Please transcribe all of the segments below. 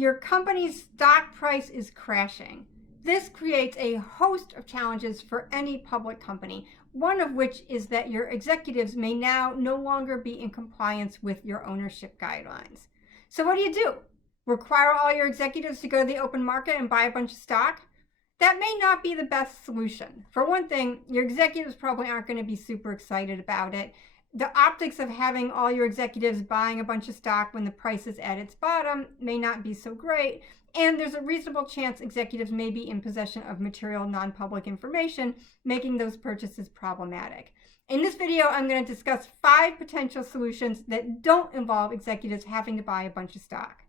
your company's stock price is crashing. This creates a host of challenges for any public company, one of which is that your executives may now no longer be in compliance with your ownership guidelines. So what do? Require all your executives to go to the open market and buy a bunch of stock? That may not be the best solution. For one thing, your executives probably aren't going to be super excited about it. The optics of having all your executives buying a bunch of stock when the price is at its bottom may not be so great, and there's a reasonable chance executives may be in possession of material non-public information, making those purchases problematic. In this video, I'm going to discuss 5 potential solutions that don't involve executives having to buy a bunch of stock.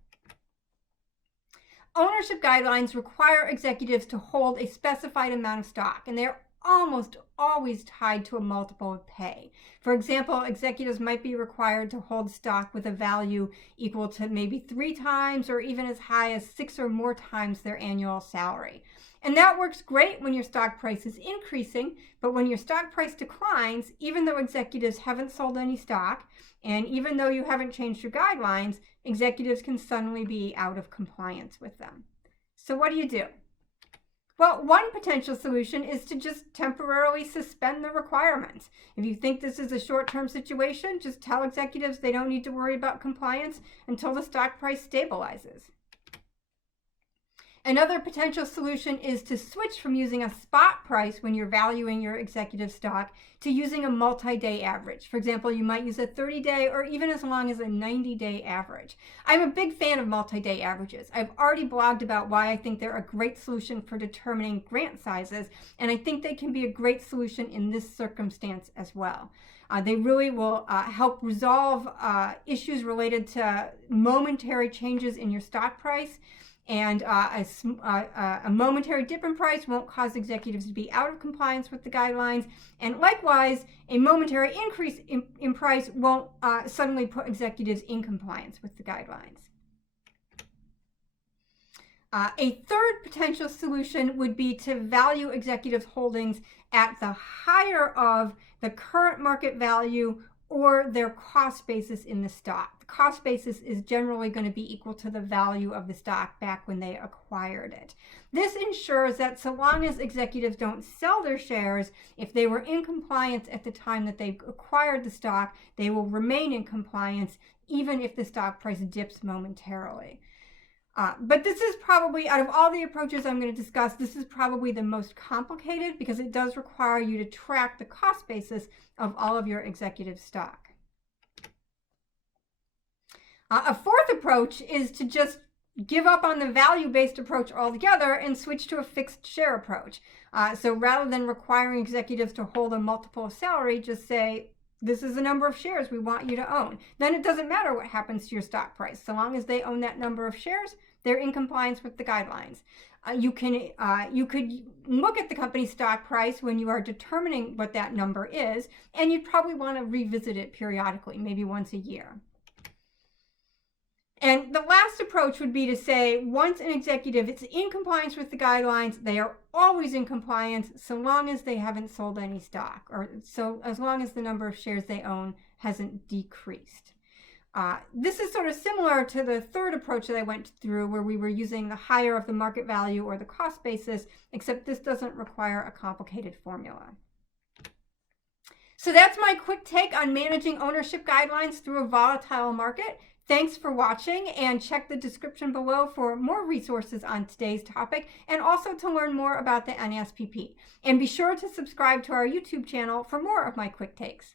Ownership guidelines require executives to hold a specified amount of stock, and they're almost always tied to a multiple of pay. For example, executives might be required to hold stock with a value equal to maybe 3 times or even as high as 6 or more times their annual salary. And that works great when your stock price is increasing, but when your stock price declines, even though executives haven't sold any stock, and even though you haven't changed your guidelines, executives can suddenly be out of compliance with them. So what do? Well, one potential solution is to just temporarily suspend the requirements. If you think this is a short-term situation, just tell executives they don't need to worry about compliance until the stock price stabilizes. Another potential solution is to switch from using a spot price when you're valuing your executive stock to using a multi-day average. For example, you might use a 30-day or even as long as a 90-day average. I'm a big fan of multi-day averages. I've already blogged about why I think they're a great solution for determining grant sizes, and I think they can be a great solution in this circumstance as well. They really will help resolve issues related to momentary changes in your stock price. And a momentary dip in price won't cause executives to be out of compliance with the guidelines. And likewise, a momentary increase in price won't suddenly put executives in compliance with the guidelines. A third potential solution would be to value executives' holdings at the higher of the current market value or their cost basis in the stock. The cost basis is generally going to be equal to the value of the stock back when they acquired it. This ensures that so long as executives don't sell their shares, if they were in compliance at the time that they acquired the stock, they will remain in compliance even if the stock price dips momentarily. But this is probably, out of all the approaches I'm going to discuss, this is probably the most complicated because it does require you to track the cost basis of all of your executive stock. A fourth approach is to just give up on the value-based approach altogether and switch to a fixed share approach. So rather than requiring executives to hold a multiple of salary, just say, this is the number of shares we want you to own. Then it doesn't matter what happens to your stock price. So long as they own that number of shares, they're in compliance with the guidelines. You could look at the company's stock price when you are determining what that number is, and you'd probably want to revisit it periodically, maybe once a year. And the last approach would be to say, once an executive is in compliance with the guidelines, they are always in compliance so long as they haven't sold any stock, or so as long as the number of shares they own hasn't decreased. This is sort of similar to the third approach that I went through, where we were using the higher of the market value or the cost basis, except this doesn't require a complicated formula. So that's my quick take on managing ownership guidelines through a volatile market. Thanks for watching, and check the description below for more resources on today's topic and also to learn more about the NASPP. And be sure to subscribe to our YouTube channel for more of my quick takes.